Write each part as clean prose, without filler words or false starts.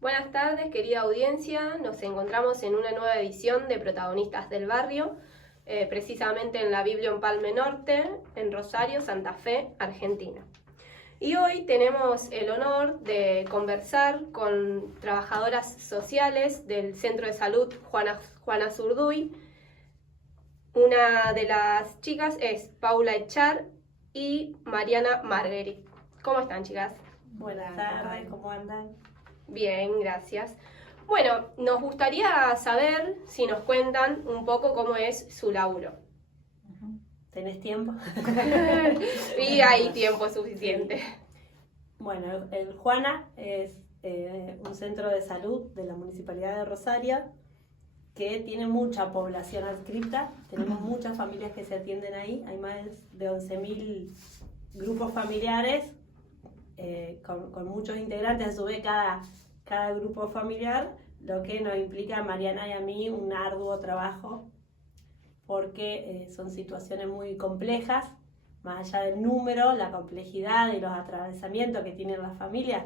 Buenas tardes, querida audiencia. Nos encontramos en una nueva edición de Protagonistas del Barrio, precisamente en la Biblio-Empalme Norte, en Rosario, Santa Fe, Argentina. Y hoy tenemos el honor de conversar con trabajadoras sociales del Centro de Salud Juana Zurduy. Una de las chicas es Paula Echar y Mariana Marguerite. ¿Cómo están, chicas? Buenas tardes, ¿cómo andan? Bien, gracias. Bueno, nos gustaría saber si nos cuentan un poco cómo es su laburo. ¿Tenés tiempo? Y hay tiempo suficiente. Bueno, el Juana es un centro de salud de la Municipalidad de Rosario que tiene mucha población adscrita. Tenemos muchas familias que se atienden ahí. Hay más de 11.000 grupos familiares con muchos integrantes. A su vez, cada grupo familiar, lo que nos implica a Mariana y a mí un arduo trabajo, porque son situaciones muy complejas, más allá del número, la complejidad y los atravesamientos que tienen las familias,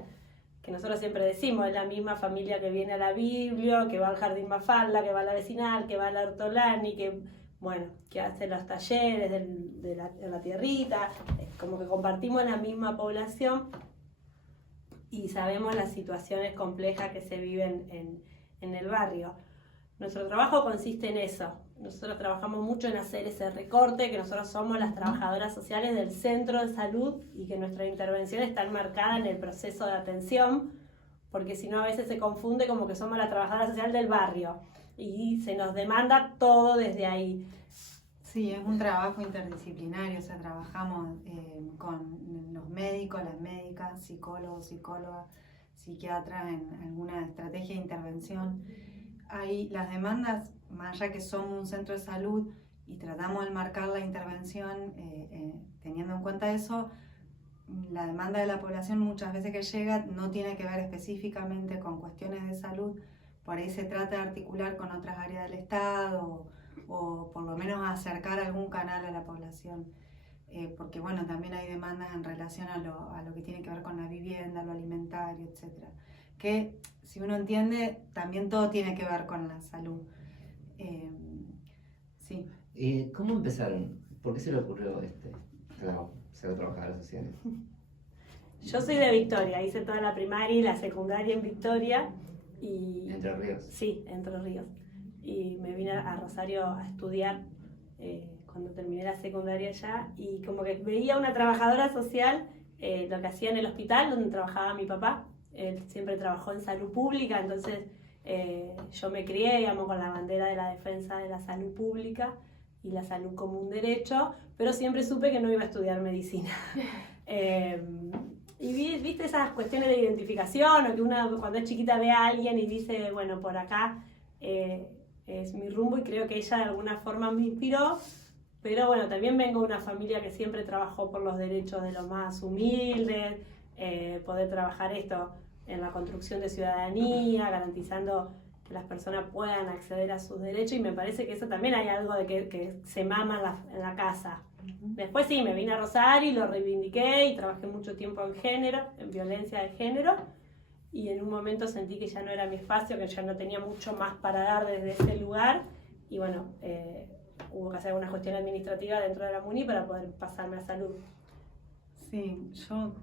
que nosotros siempre decimos, es la misma familia que viene a la Biblio, que va al Jardín Mafalda, que va a la Vecinal, que va a la Ortolani, que hace los talleres de la tierrita, como que compartimos la misma población y sabemos las situaciones complejas que se viven en el barrio. Nuestro trabajo consiste en eso. Nosotros trabajamos mucho en hacer ese recorte, que nosotros somos las trabajadoras sociales del centro de salud y que nuestra intervención está enmarcada en el proceso de atención, porque si no a veces se confunde como que somos la trabajadora social del barrio y se nos demanda todo desde ahí. Sí, es un trabajo interdisciplinario, o sea, trabajamos con los médicos, las médicas, psicólogos, psicólogas, psiquiatras en alguna estrategia de intervención. Hay las demandas, más allá que somos un centro de salud y tratamos de marcar la intervención teniendo en cuenta eso, la demanda de la población muchas veces que llega no tiene que ver específicamente con cuestiones de salud, por ahí se trata de articular con otras áreas del Estado o por lo menos acercar algún canal a la población. Porque bueno, también hay demandas en relación a lo que tiene que ver con la vivienda, lo alimentario, etc. Que si uno entiende, también todo tiene que ver con la salud. Sí. ¿Cómo empezaron? ¿Por qué se le ocurrió ser trabajadora social? Yo soy de Victoria, hice toda la primaria y la secundaria en Victoria. ¿Entre Ríos? Sí, Entre Ríos. Y me vine a Rosario a estudiar cuando terminé la secundaria allá, y como que veía una trabajadora social, lo que hacía en el hospital donde trabajaba mi papá. Él siempre trabajó en salud pública, entonces yo me crié, digamos, con la bandera de la defensa de la salud pública y la salud como un derecho, pero siempre supe que no iba a estudiar medicina. Y viste esas cuestiones de identificación, o que uno cuando es chiquita ve a alguien y dice, bueno, por acá es mi rumbo, y creo que ella de alguna forma me inspiró. Pero bueno, también vengo de una familia que siempre trabajó por los derechos de los más humildes, poder trabajar esto en la construcción de ciudadanía, garantizando que las personas puedan acceder a sus derechos, y me parece que eso también hay algo de que se mama en la casa. Después sí, me vine a Rosario y lo reivindiqué y trabajé mucho tiempo en género, en violencia de género, y en un momento sentí que ya no era mi espacio, que ya no tenía mucho más para dar desde ese lugar, y bueno, hubo que hacer algunas cuestiones administrativas dentro de la MUNI para poder pasarme a salud. Sí, yo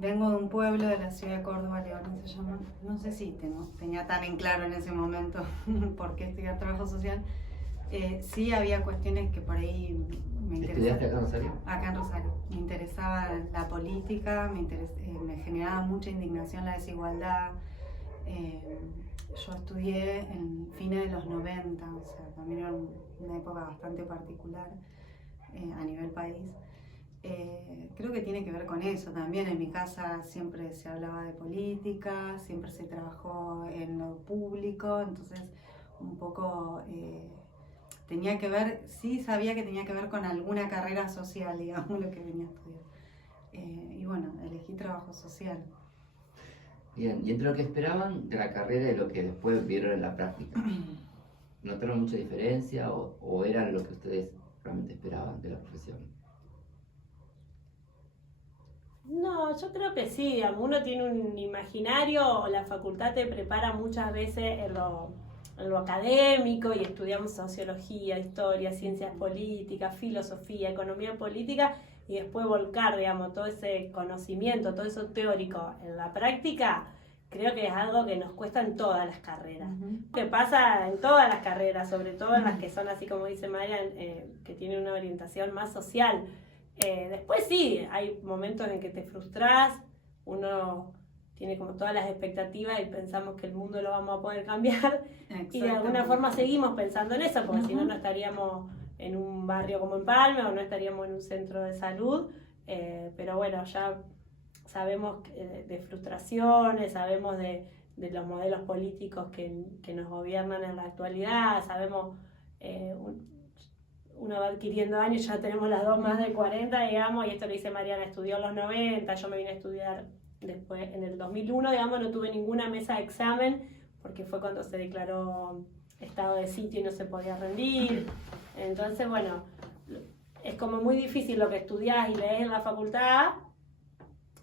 vengo de un pueblo de la ciudad de Córdoba, León se llama. No sé si tenía tan en claro en ese momento por qué estudiar trabajo social. Sí había cuestiones que por ahí me interesaban. ¿Estudiaste acá en Rosario? Acá en Rosario. Me interesaba la política, me generaba mucha indignación la desigualdad. Yo estudié en fines de los 90, o sea, también era una época bastante particular a nivel país. Creo que tiene que ver con eso también. En mi casa siempre se hablaba de política, siempre se trabajó en lo público, entonces un poco tenía que ver, sí sabía que tenía que ver con alguna carrera social, digamos, lo que venía a estudiar. Y bueno, elegí trabajo social. Bien, y entre lo que esperaban de la carrera y lo que después vieron en la práctica, ¿notaron mucha diferencia o era lo que ustedes realmente esperaban de la profesión? No, No, yo creo que sí, digamos, uno tiene un imaginario, la facultad te prepara muchas veces en lo académico y estudiamos sociología, historia, ciencias políticas, filosofía, economía política y después volcar, digamos, todo ese conocimiento, todo eso teórico en la práctica, creo que es algo que nos cuesta en todas las carreras. Que pasa en todas las carreras, sobre todo en las que son así como dice Marian, que tienen una orientación más social. Después sí, hay momentos en que te frustrás, uno tiene como todas las expectativas y pensamos que el mundo lo vamos a poder cambiar y de alguna forma seguimos pensando en eso, porque si no, no estaríamos en un barrio como Empalme o no estaríamos en un centro de salud, pero bueno, ya sabemos de frustraciones, sabemos de los modelos políticos que nos gobiernan en la actualidad, sabemos, uno va adquiriendo años, ya tenemos las dos más de 40, digamos, y esto que dice Mariana, estudió en los 90, yo me vine a estudiar después, en el 2001, digamos, no tuve ninguna mesa de examen, porque fue cuando se declaró estado de sitio y no se podía rendir. Entonces, bueno, es como muy difícil lo que estudiás y lees en la facultad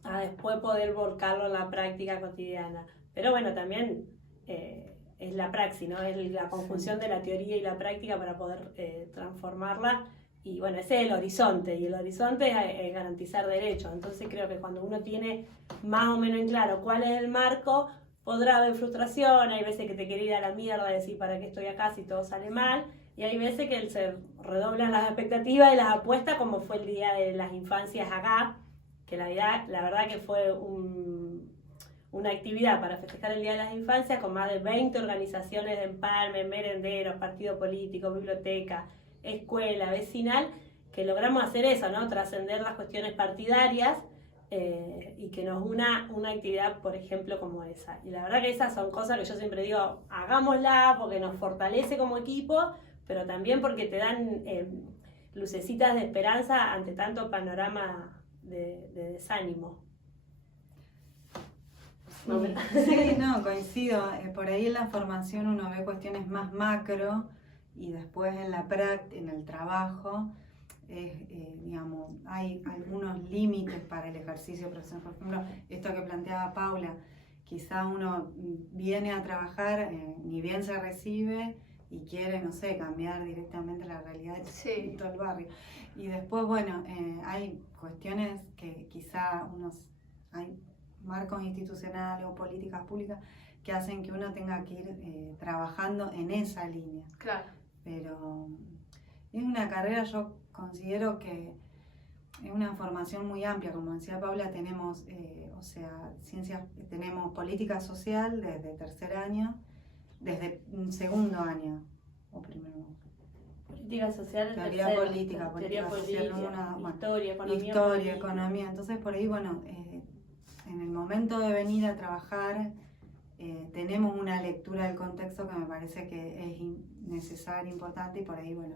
a después poder volcarlo en la práctica cotidiana. Pero bueno, también es la praxis, ¿no? Es la conjunción de la teoría y la práctica para poder transformarla. Y bueno, ese es el horizonte, y el horizonte es garantizar derechos. Entonces creo que cuando uno tiene más o menos en claro cuál es el marco, podrá haber frustración, hay veces que te quiere ir a la mierda y decir ¿para qué estoy acá si todo sale mal? Y hay veces que se redoblan las expectativas y las apuestas, como fue el Día de las Infancias acá, que la verdad que fue una actividad para festejar el Día de las Infancias con más de 20 organizaciones de Empalme, merenderos, partido político, biblioteca, escuela, vecinal, que logramos hacer eso, ¿no? Trascender las cuestiones partidarias y que nos una actividad, por ejemplo, como esa. Y la verdad que esas son cosas que yo siempre digo, hagámosla porque nos fortalece como equipo, pero también porque te dan lucecitas de esperanza ante tanto panorama de desánimo. Sí, no, coincido. Por ahí en la formación uno ve cuestiones más macro y después en en el trabajo, digamos, hay algunos límites para el ejercicio profesional. Por ejemplo, esto que planteaba Paula, quizá uno viene a trabajar, ni bien se recibe y quiere, no sé, cambiar directamente la realidad de todo el barrio. Y después, bueno, hay cuestiones que quizá hay marcos institucionales o políticas públicas que hacen que uno tenga que ir trabajando en esa línea. Claro. Pero es una carrera, yo considero que es una formación muy amplia. Como decía Paula, tenemos, ciencias, tenemos política social desde tercer año, desde segundo año o primero. Política social, teoría política, historia, economía. Entonces, por ahí, bueno, en el momento de venir a trabajar, tenemos una lectura del contexto que me parece que es necesaria, importante, y por ahí, bueno,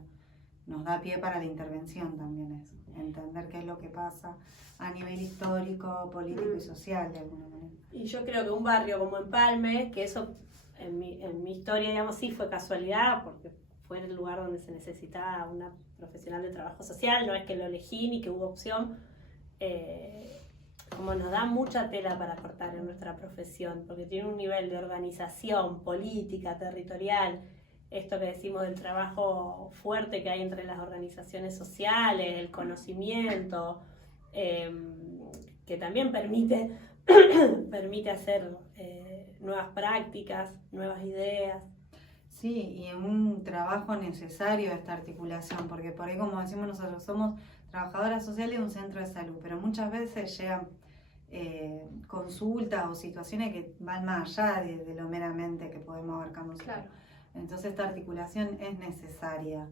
nos da pie para la intervención también eso, entender qué es lo que pasa a nivel histórico, político y social de alguna manera. Y yo creo que un barrio como Empalme, que eso en mi historia, digamos, sí fue casualidad, porque fue el lugar donde se necesitaba una profesional de trabajo social, no es que lo elegí ni que hubo opción, como nos da mucha tela para cortar en nuestra profesión, porque tiene un nivel de organización política, territorial, esto que decimos del trabajo fuerte que hay entre las organizaciones sociales, el conocimiento, que también permite hacer nuevas prácticas, nuevas ideas. Sí, y un trabajo necesario esta articulación, porque por ahí, como decimos nosotros, somos trabajadoras sociales de un centro de salud, pero muchas veces llegan consultas o situaciones que van más allá de lo meramente que podemos abarcar nosotros. Claro. Entonces esta articulación es necesaria.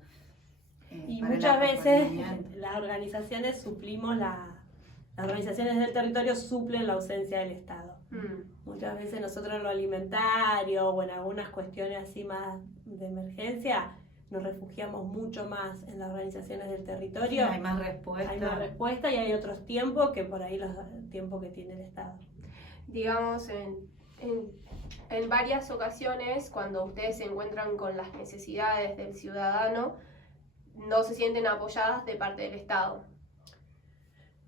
Y muchas veces las organizaciones las organizaciones del territorio suplen la ausencia del Estado. Muchas veces nosotros en lo alimentario o en algunas cuestiones así más de emergencia nos refugiamos mucho más en las organizaciones del territorio. Sí, hay más respuesta. Hay más respuesta y hay otros tiempos que por ahí los tiempos que tiene el Estado. Digamos, en varias ocasiones, cuando ustedes se encuentran con las necesidades del ciudadano, no se sienten apoyadas de parte del Estado.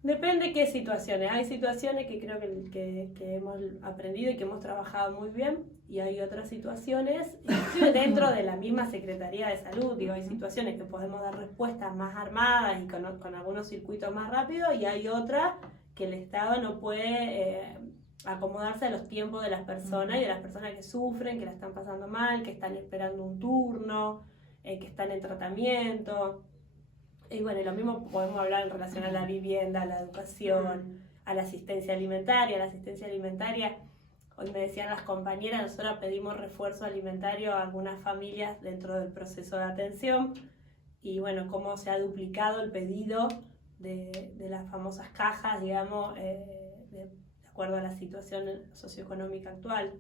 Depende qué situaciones. Hay situaciones que creo que hemos aprendido y que hemos trabajado muy bien, y hay otras situaciones, inclusive dentro de la misma Secretaría de Salud, digo, hay situaciones que podemos dar respuestas más armadas y con algunos circuitos más rápidos, y hay otras que el Estado no puede acomodarse a los tiempos de las personas y de las personas que sufren, que la están pasando mal, que están esperando un turno, que están en tratamiento. Y bueno, y lo mismo podemos hablar en relación a la vivienda, a la educación, a la asistencia alimentaria. La asistencia alimentaria, hoy me decían las compañeras, nosotros pedimos refuerzo alimentario a algunas familias dentro del proceso de atención, y bueno, cómo se ha duplicado el pedido de las famosas cajas, digamos, de acuerdo a la situación socioeconómica actual.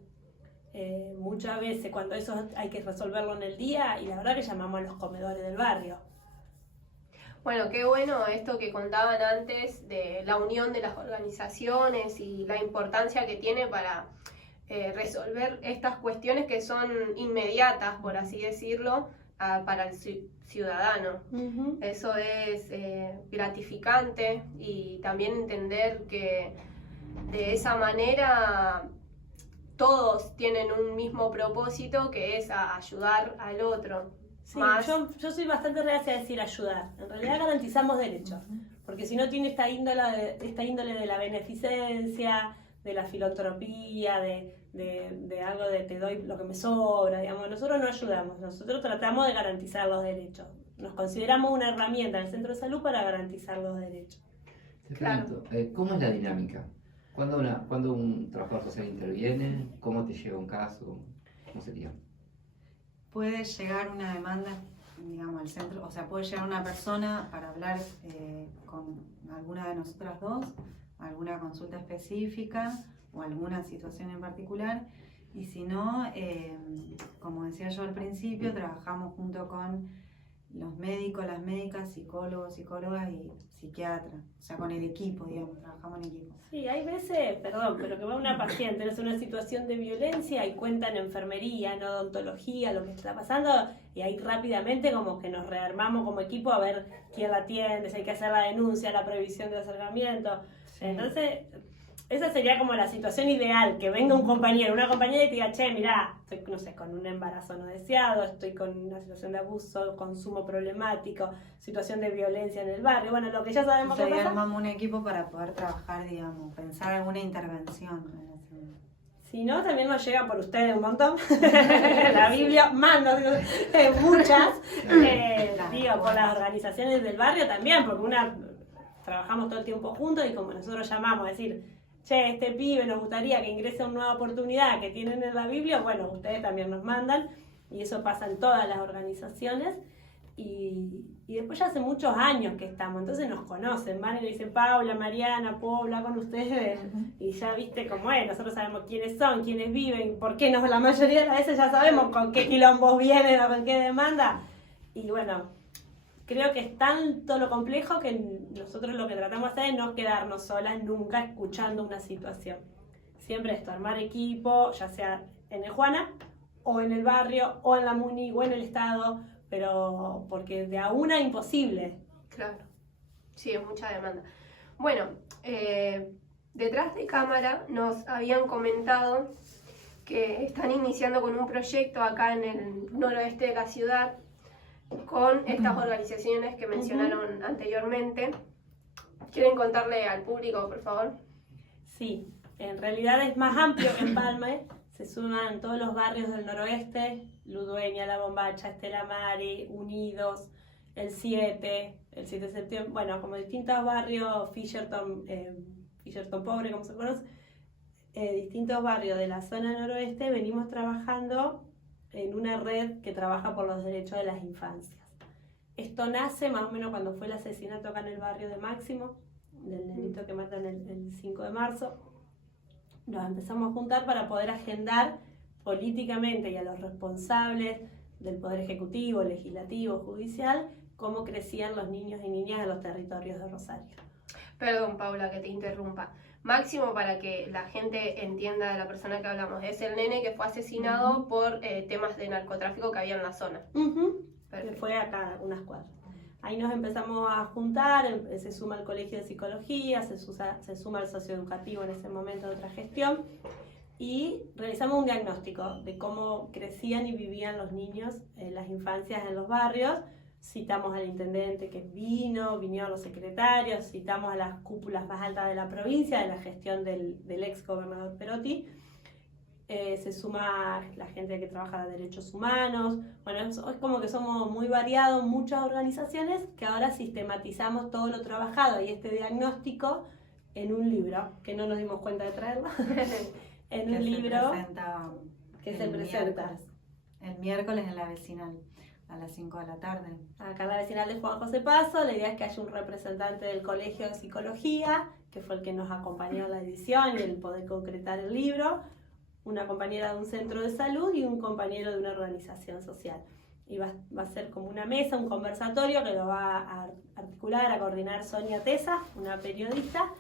Muchas veces cuando eso hay que resolverlo en el día, y la verdad que llamamos a los comedores del barrio. Bueno, qué bueno esto que contaban antes de la unión de las organizaciones y la importancia que tiene para resolver estas cuestiones que son inmediatas, por así decirlo, para el ciudadano. Uh-huh. Eso es gratificante, y también entender que de esa manera todos tienen un mismo propósito, que es ayudar al otro. Sí, Más... yo soy bastante reacia a decir ayudar. En realidad garantizamos derechos, porque si no tiene esta índole de la beneficencia, de la filantropía, de algo de te doy lo que me sobra, digamos. Nosotros no ayudamos, nosotros tratamos de garantizar los derechos. Nos consideramos una herramienta del centro de salud para garantizar los derechos. Te pregunto, ¿cómo es la dinámica? ¿Cuándo un trabajador social interviene? ¿Cómo te llega un caso? ¿Cómo sería? Puede llegar una demanda, digamos, al centro, o sea, puede llegar una persona para hablar con alguna de nosotras dos, alguna consulta específica o alguna situación en particular, y si no, como decía yo al principio, trabajamos junto con los médicos, las médicas, psicólogos, psicólogas y psiquiatras, o sea, con el equipo, digamos, trabajamos en equipo. Sí, hay veces, perdón, pero que va una paciente, es una situación de violencia y cuenta en enfermería, en odontología, lo que está pasando, y ahí rápidamente como que nos rearmamos como equipo a ver quién la atiende, si hay que hacer la denuncia, la prohibición de acercamiento. Sí. Entonces, esa sería como la situación ideal, que venga un compañero, una compañera y te diga, che, mirá, estoy, no sé, con un embarazo no deseado, estoy con una situación de abuso, consumo problemático, situación de violencia en el barrio, bueno, lo que ya sabemos que Entonces, pasa. armamos un equipo para poder trabajar, digamos, pensar alguna intervención. Si no, también nos llega por ustedes un montón. La Biblia manda muchas. Digo, por las organizaciones del barrio también, porque trabajamos todo el tiempo juntos, y como nosotros llamamos a decir, che, este pibe nos gustaría que ingrese a una nueva oportunidad que tienen en la Biblia, bueno, ustedes también nos mandan, y eso pasa en todas las organizaciones. Y después ya hace muchos años que estamos, entonces nos conocen, van y le dicen, Paula, Mariana, ¿puedo hablar con ustedes? Y ya viste cómo es, nosotros sabemos quiénes son, quiénes viven, por qué la mayoría de las veces ya sabemos con qué quilombos vienen o con qué demanda. Y bueno, creo que es tanto lo complejo que nosotros lo que tratamos de hacer es no quedarnos solas nunca escuchando una situación. Siempre esto, armar equipo, ya sea en el Juana, o en el barrio, o en la MUNI, o en el Estado, pero porque de a una imposible. Claro, sí, es mucha demanda. Bueno, detrás de cámara nos habían comentado que están iniciando con un proyecto acá en el noroeste de la ciudad, con estas organizaciones que mencionaron anteriormente. ¿Quieren contarle al público, por favor? Sí, en realidad es más amplio que Empalme. Se suman todos los barrios del noroeste, Ludueña, La Bombacha, Estela Mari, Unidos, el 7 de septiembre, bueno, como distintos barrios, Fisherton Pobre, como se conoce, distintos barrios de la zona noroeste, venimos trabajando en una red que trabaja por los derechos de las infancias. Esto nace más o menos cuando fue el asesinato acá en el barrio de Máximo, del nenito que matan el 5 de marzo. Nos empezamos a juntar para poder agendar políticamente y a los responsables del Poder Ejecutivo, Legislativo, Judicial, cómo crecían los niños y niñas en los territorios de Rosario. Perdón, Paula, que te interrumpa. Máximo, para que la gente entienda de la persona que hablamos, es el nene que fue asesinado por temas de narcotráfico que había en la zona. Que fue acá unas cuadras. Ahí nos empezamos a juntar, se suma el colegio de psicología, se suma el socioeducativo en ese momento de otra gestión, y realizamos un diagnóstico de cómo crecían y vivían los niños en las infancias en los barrios. Citamos al intendente que vinieron los secretarios, citamos a las cúpulas más altas de la provincia, de la gestión del ex gobernador Perotti. Se suma la gente que trabaja de derechos humanos. Bueno, es como que somos muy variados, muchas organizaciones, que ahora sistematizamos todo lo trabajado y este diagnóstico en un libro, que no nos dimos cuenta de traerlo, en un libro que se presenta el miércoles en la vecinal, a las 5 de la tarde. Acá en la vecinal de Juan José Paso. La idea es que haya un representante del Colegio de Psicología, que fue el que nos acompañó en la edición y el poder concretar el libro, una compañera de un centro de salud y un compañero de una organización social. Y va a ser como una mesa, un conversatorio que lo va a articular, a coordinar Sonia Tesa, una periodista.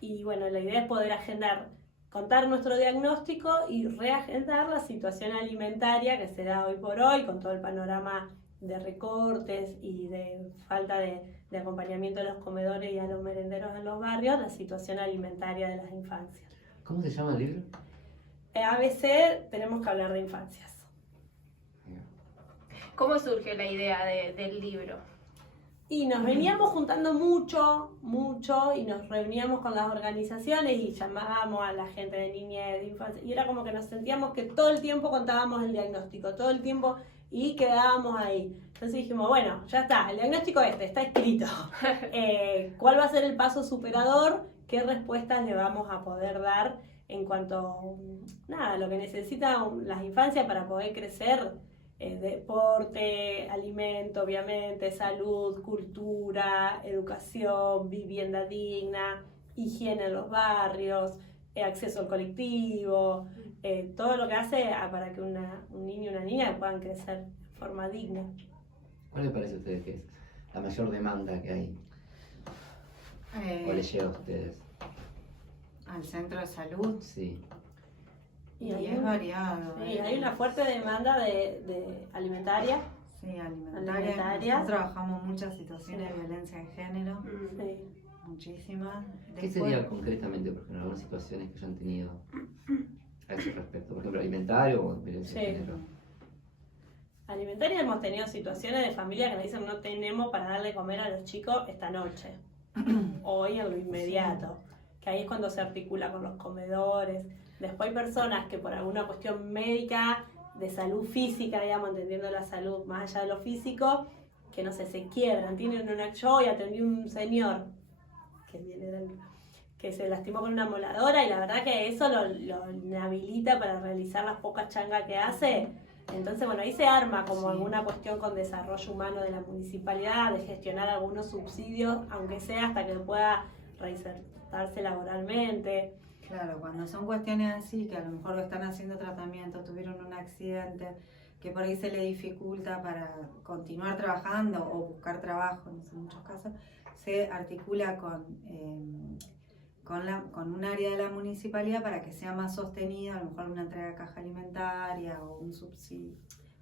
Y bueno, la idea es poder contar nuestro diagnóstico y reagendar la situación alimentaria que se da hoy por hoy, con todo el panorama de recortes y de falta de acompañamiento a los comedores y a los merenderos en los barrios, la situación alimentaria de las infancias. ¿Cómo se llama el libro? ABC, tenemos que hablar de infancias. ¿Cómo surge la idea del libro? Y nos veníamos juntando mucho, y nos reuníamos con las organizaciones y llamábamos a la gente de niñez, de infancia, y era como que nos sentíamos que todo el tiempo contábamos el diagnóstico, todo el tiempo, y quedábamos ahí. Entonces dijimos, bueno, ya está, el diagnóstico está escrito. ¿Cuál va a ser el paso superador? ¿Qué respuestas le vamos a poder dar en cuanto a lo que necesitan las infancias para poder crecer? Deporte, alimento, obviamente, salud, cultura, educación, vivienda digna, higiene en los barrios, acceso al colectivo, todo lo que hace para que un niño y una niña puedan crecer de forma digna. ¿Cuál les parece a ustedes que es la mayor demanda que hay? ¿O les llega a ustedes? Al centro de salud. Sí. Y es variado. Sí, hay una fuerte demanda de alimentaria. Sí, alimentaria. Nosotros trabajamos muchas situaciones de violencia de género. Sí. Muchísimas. ¿Qué sería concretamente, por ejemplo, algunas situaciones que hayan tenido a ese respecto? Por ejemplo, alimentario o violencia de género. Alimentaria, hemos tenido situaciones de familias que me dicen no tenemos para darle de comer a los chicos esta noche. Hoy en lo inmediato. Que ahí es cuando se articula con los comedores. Después hay personas que por alguna cuestión médica, de salud física, digamos, entendiendo la salud más allá de lo físico, que no sé, se quiebran, tienen yo hoy atendí un señor que se lastimó con una moladora y la verdad que eso lo inhabilita para realizar las pocas changas que hace. Entonces, bueno, ahí se arma como alguna cuestión con desarrollo humano de la municipalidad, de gestionar algunos subsidios, aunque sea hasta que pueda reinsertarse laboralmente. Claro, cuando son cuestiones así, que a lo mejor están haciendo tratamiento, tuvieron un accidente, que por ahí se le dificulta para continuar trabajando o buscar trabajo, en muchos casos, se articula con un área de la municipalidad para que sea más sostenida, a lo mejor una entrega de caja alimentaria o un subsidio.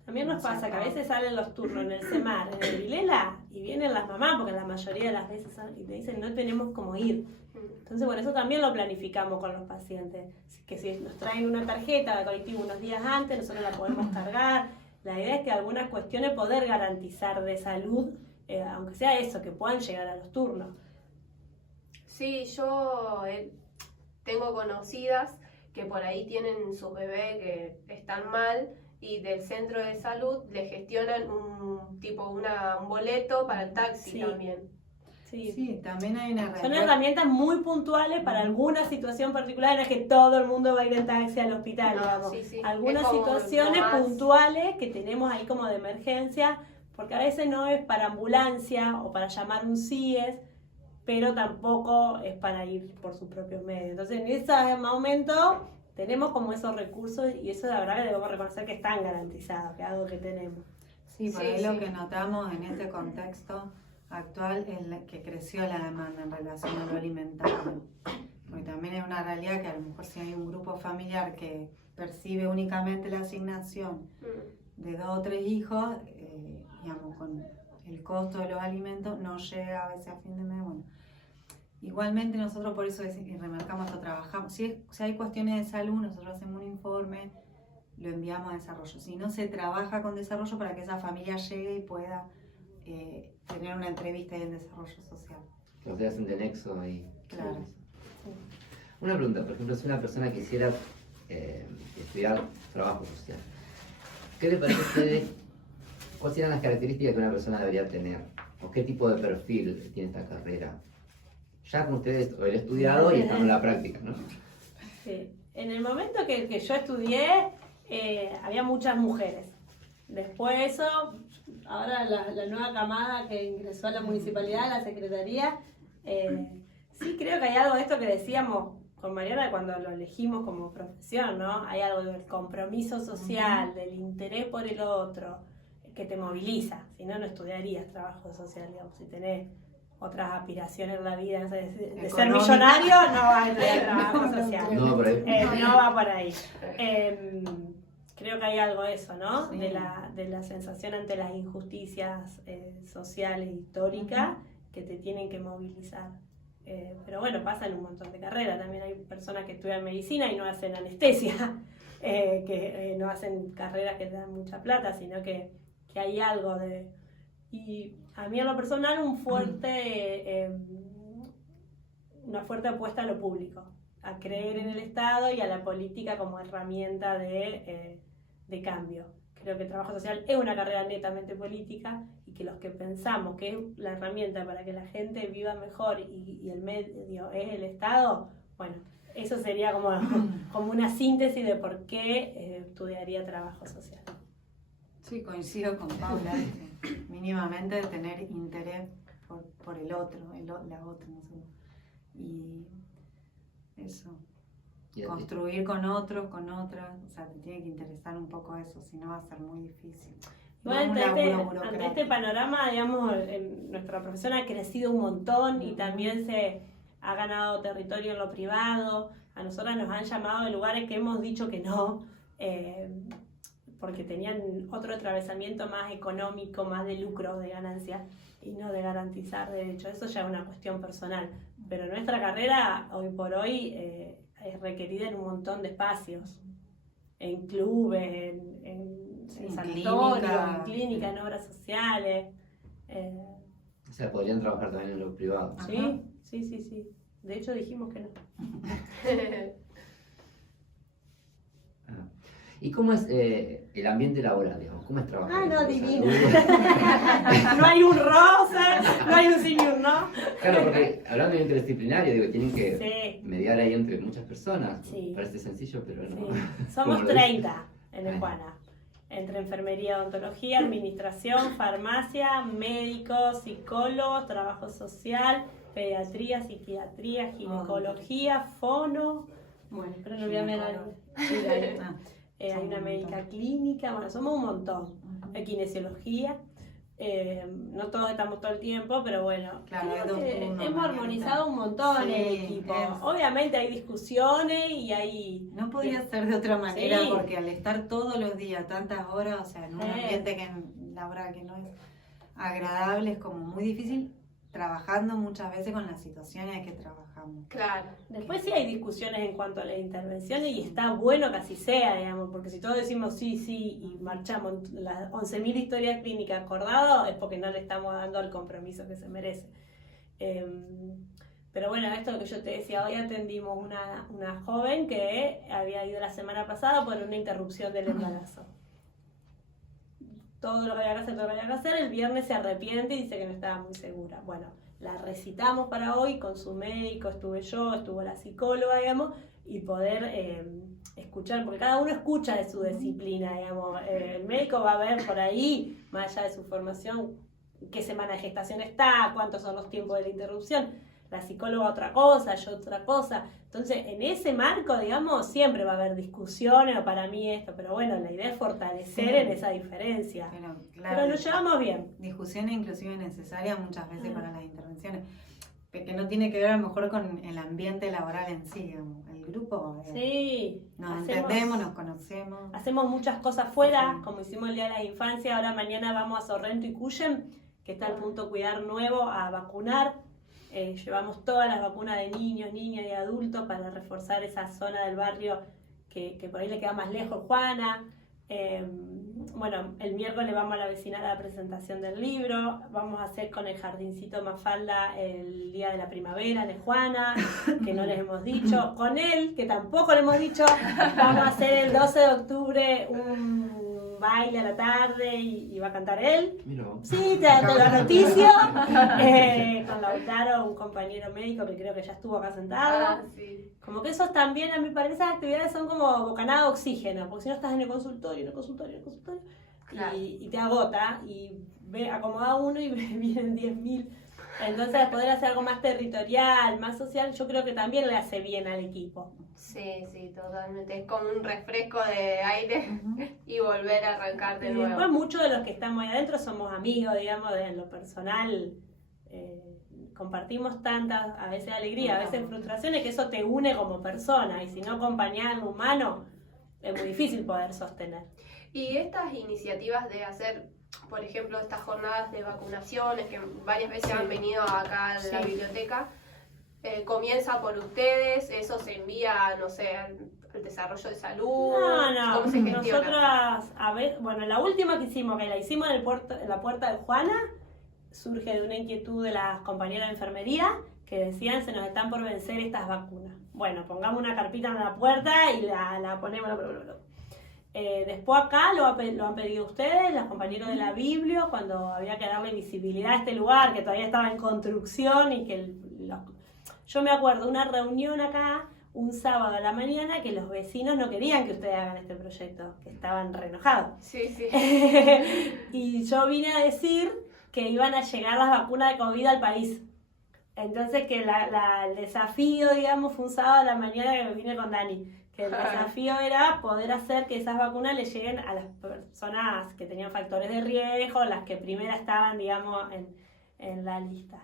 También nos pasa que a veces salen los turnos en el CEMAR, en el Vilela, y vienen las mamás, porque la mayoría de las veces y te dicen no tenemos cómo ir. Entonces, bueno, eso también lo planificamos con los pacientes. Que si nos traen una tarjeta de colectivo unos días antes, nosotros la podemos cargar. La idea es que algunas cuestiones poder garantizar de salud, aunque sea eso, que puedan llegar a los turnos. Sí, yo tengo conocidas que por ahí tienen sus bebés que están mal y del centro de salud le gestionan un boleto para el taxi también. Sí, también hay una Son herramientas muy puntuales para alguna situación particular, no es que todo el mundo va a ir en taxi al hospital, digamos. Algunas situaciones puntuales que tenemos ahí como de emergencia, porque a veces no es para ambulancia o para llamar un CIES, pero tampoco es para ir por sus propios medios. Entonces, en ese momento tenemos como esos recursos y eso la verdad que debemos reconocer que están garantizados, que es algo que tenemos. Sí, por ahí lo que notamos en este contexto actual es que creció la demanda en relación a lo alimentario. Porque también es una realidad que a lo mejor si hay un grupo familiar que percibe únicamente la asignación de 2 o 3 hijos, digamos, con el costo de los alimentos no llega a veces a fin de mes. Bueno, igualmente nosotros por eso y remarcamos esto, trabajamos. Si hay cuestiones de salud, nosotros hacemos un informe, lo enviamos a desarrollo. Si no, se trabaja con desarrollo para que esa familia llegue y pueda tener una entrevista ahí en desarrollo social. Que ustedes hacen de nexo ahí. Claro. Una pregunta, por ejemplo, si una persona quisiera estudiar trabajo social, ¿qué le parece a ustedes? ¿Cuáles serían las características que una persona debería tener? ¿O qué tipo de perfil tiene esta carrera? Ya con ustedes haber estudiado y estando en la práctica, ¿no? Sí. En el momento que yo estudié, había muchas mujeres. Después de eso, ahora la nueva camada que ingresó a la municipalidad, a la secretaría, sí creo que hay algo de esto que decíamos con Mariana cuando lo elegimos como profesión, ¿no? Hay algo del compromiso social, del interés por el otro, que te moviliza. Si no, no estudiarías trabajo social, digamos. Si tenés otras aspiraciones en la vida, no sé, de ser millonario, no vas a estudiar trabajo social. No, por ahí. No va por ahí. Creo que hay algo de eso, ¿no? Sí. De la sensación ante las injusticias sociales históricas que te tienen que movilizar. Pero bueno, pasa en un montón de carreras. También hay personas que estudian medicina y no hacen anestesia, que no hacen carreras que te dan mucha plata, sino que hay algo de... Y a mí en lo personal una fuerte apuesta a lo público, a creer en el Estado y a la política como herramienta de cambio. Creo que el trabajo social es una carrera netamente política y que los que pensamos que es la herramienta para que la gente viva mejor y el medio es el Estado, bueno, eso sería como una síntesis de por qué estudiaría trabajo social. Sí, coincido con Paula, mínimamente de tener interés por el otro, la otra, no sé. Y eso. Construir con otros, con otras, o sea, te tiene que interesar un poco eso, si no va a ser muy difícil. Bueno, ante este panorama, digamos, nuestra profesión ha crecido un montón y también se ha ganado territorio en lo privado. A nosotras nos han llamado de lugares que hemos dicho que no, porque tenían otro atravesamiento más económico, más de lucro, de ganancia, y no de garantizar derechos. Eso ya es una cuestión personal. Pero nuestra carrera, hoy por hoy, es requerida en un montón de espacios, en clubes, en sanatorios, en clínicas, en obras sociales. O sea, podrían trabajar también en lo privado. Sí, sí. De hecho dijimos que no. ¿Y cómo es el ambiente laboral, digamos? ¿Cómo es trabajar? No, divino. No hay un rosa, no hay un senior, ¿no? Claro, porque hablando de interdisciplinario, digo, tienen que Sí. mediar ahí entre muchas personas. Sí. Parece sencillo, pero no. Sí. Somos ¿Cómo lo 30 en el Juana. Entre enfermería, odontología, administración, farmacia, médicos, psicólogos, trabajo social, pediatría, psiquiatría, ginecología, fono. Bueno, pero no voy a ver algo. Hay una médica clínica, bueno, somos un montón. Hay kinesiología. No todos estamos todo el tiempo, pero bueno, claro, hemos armonizado un montón sí, el equipo. Obviamente hay discusiones y no podía ser de otra manera, sí, porque al estar todos los días, tantas horas, o sea, en un ambiente laboral que no es agradable, es como muy difícil, trabajando muchas veces con las situaciones que trabajamos. Claro. Después sí hay discusiones en cuanto a las intervenciones y está bueno que así sea, digamos, porque si todos decimos sí y marchamos las 11.000 historias clínicas acordadas es porque no le estamos dando el compromiso que se merece. Pero bueno, esto que yo te decía, hoy atendimos una joven que había ido la semana pasada por una interrupción del embarazo. Todo lo que había que hacer, el viernes se arrepiente y dice que no estaba muy segura. Bueno, la recitamos para hoy con su médico, estuve yo, estuvo la psicóloga, digamos, y poder escuchar, porque cada uno escucha de su disciplina, digamos. El médico va a ver por ahí, más allá de su formación, qué semana de gestación está, cuántos son los tiempos de la interrupción. La psicóloga otra cosa, yo otra cosa. Entonces, en ese marco, digamos, siempre va a haber discusiones, o para mí esto, pero bueno, la idea es fortalecer en esa diferencia. Pero nos llevamos bien. Discusiones inclusive necesarias muchas veces para las intervenciones, que no tiene que ver a lo mejor con el ambiente laboral en sí, digamos. El grupo, sí, nos entendemos, nos conocemos. Hacemos muchas cosas fuera, como hicimos el Día de la Infancia, ahora mañana vamos a Sorrento y Cuyen, que está el punto cuidar nuevo a vacunar. Llevamos todas las vacunas de niños, niñas y adultos para reforzar esa zona del barrio que por ahí le queda más lejos, Juana. Bueno, el miércoles vamos a la vecinal a la presentación del libro. Vamos a hacer con el jardincito Mafalda el día de la primavera de Juana, que no les hemos dicho. Con él, que tampoco le hemos dicho, vamos a hacer el 12 de octubre un baile a la tarde y va a cantar él. Mira vos. Sí, te lo noticio. Con Lautaro, un compañero médico que creo que ya estuvo acá sentado. Sí. Como que esos también, a mí me parece, esas actividades son como bocanada de oxígeno, porque si no estás en el consultorio, Claro. y te agota, y acomoda uno y vienen 10.000. Entonces, poder hacer algo más territorial, más social, yo creo que también le hace bien al equipo. Sí, totalmente. Es como un refresco de aire y volver a arrancar de Y nuevo. después muchos de los que estamos ahí adentro somos amigos, digamos, en lo personal. Compartimos tantas, a veces alegría, a veces frustraciones, que eso te une como persona, y si no acompañás al humano, es muy difícil poder sostener. Y estas iniciativas de hacer, por ejemplo, estas jornadas de vacunaciones que varias veces Sí. han venido acá a la Sí. biblioteca, comienza por ustedes, eso se envía, no sé, al desarrollo de salud. No, ¿Cómo se gestiona? nosotras, a ver, bueno, la última que hicimos, que la hicimos en la puerta de Juana, surge de una inquietud de las compañeras de enfermería que decían se nos están por vencer estas vacunas. Bueno, pongamos una carpita en la puerta y la ponemos. Después acá lo han pedido ustedes, los compañeros de la Biblio, cuando había que darle visibilidad a este lugar que todavía estaba en construcción y que yo me acuerdo de una reunión acá un sábado a la mañana que los vecinos no querían que ustedes hagan este proyecto, que estaban re enojados. Sí. Y yo vine a decir que iban a llegar las vacunas de COVID al país. Entonces que el desafío, digamos, fue un sábado a la mañana que me vine con Dani, que el desafío era poder hacer que esas vacunas le lleguen a las personas que tenían factores de riesgo, las que primero estaban, digamos, en la lista.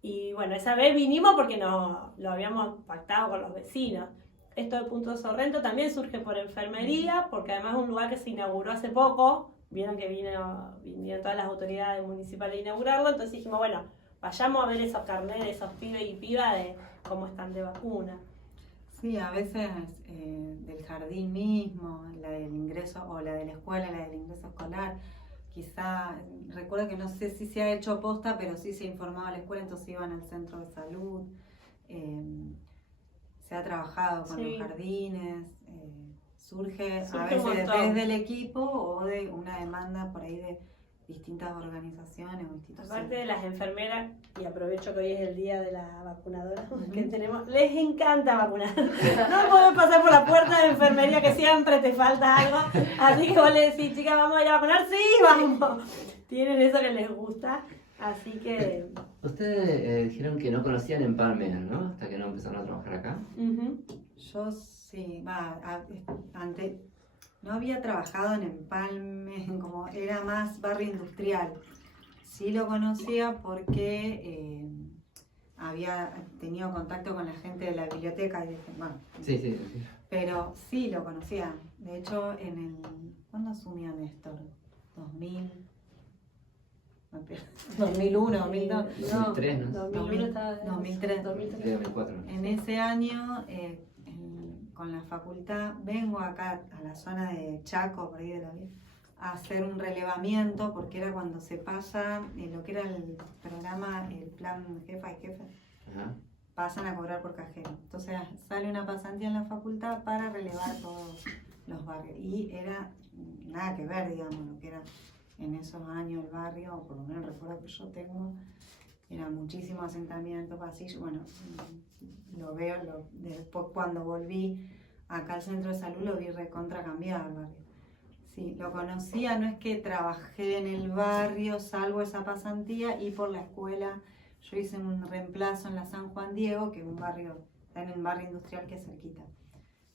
Y bueno, esa vez vinimos porque lo habíamos pactado con los vecinos. Esto de Punto Sorrento también surge por enfermería, porque además es un lugar que se inauguró hace poco. Vieron que vinieron todas las autoridades municipales a inaugurarlo, entonces dijimos, bueno, vayamos a ver esos carnets, esos pibes y pibas de cómo están de vacuna. Sí, a veces del jardín mismo, la del ingreso, o la de la escuela, la del ingreso escolar, quizá, recuerdo que no sé si se ha hecho posta, pero sí se informaba a la escuela, entonces iban al centro de salud, se ha trabajado con los jardines, surge a veces desde el equipo o de una demanda por ahí de distintas organizaciones o instituciones. Aparte de las enfermeras, y aprovecho que hoy es el día de la vacunadora que tenemos, les encanta vacunar. No podés pasar por la puerta de enfermería que siempre te falta algo, así que vos le decís, chicas, ¿vamos a ir a vacunar? Sí, vamos. Tienen eso que les gusta, así que... Ustedes dijeron que no conocían Empalme, ¿no? Hasta que no empezaron a trabajar acá. Yo sí, antes no había trabajado en Empalme, como era más barrio industrial. Sí lo conocía porque había tenido contacto con la gente de la biblioteca y dije, bueno, Sí. pero sí lo conocía. De hecho, ¿cuándo asumió Néstor? 2001, 2002. 2003, ¿no? 2001 estaba... 2003. 2004. En ese año, con la facultad, vengo acá a la zona de Chaco, por ahí de la vida, a hacer un relevamiento, porque era cuando se pasa lo que era el programa, el plan jefa y jefe, pasan a cobrar por cajero. Entonces sale una pasantía en la facultad para relevar todos los barrios. Y era nada que ver, digamos, lo que era en esos años el barrio, o por lo menos el recuerdo que yo tengo, era muchísimo asentamiento, pasillo. Bueno, lo veo, después cuando volví acá al centro de salud lo vi recontra cambiado el barrio. Sí, lo conocía, no es que trabajé en el barrio, salvo esa pasantía, y por la escuela yo hice un reemplazo en la San Juan Diego, que es un barrio, está en un barrio industrial que es cerquita.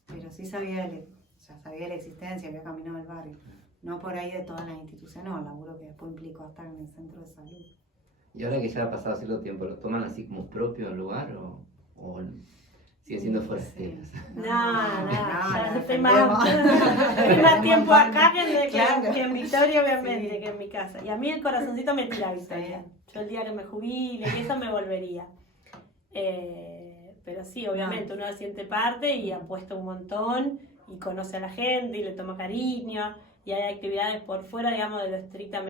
Pero sí sabía la existencia, había caminado el barrio. No por ahí de todas las instituciones, no, el laburo que después implicó estar en el centro de salud. Y ahora que ya ha pasado cierto tiempo, ¿lo toman así como propio el lugar o Siguen siendo forasteros. No, ya no, estoy más tiempo acá Claro. que en Victoria, obviamente, Sí. que en mi casa. Y a mí el corazoncito me tira a Victoria. Yo el día que me jubile y eso me volvería. Pero sí, obviamente, uno siente parte y apuesta un montón y conoce a la gente y le toma cariño y hay actividades por fuera, digamos, de lo estrictamente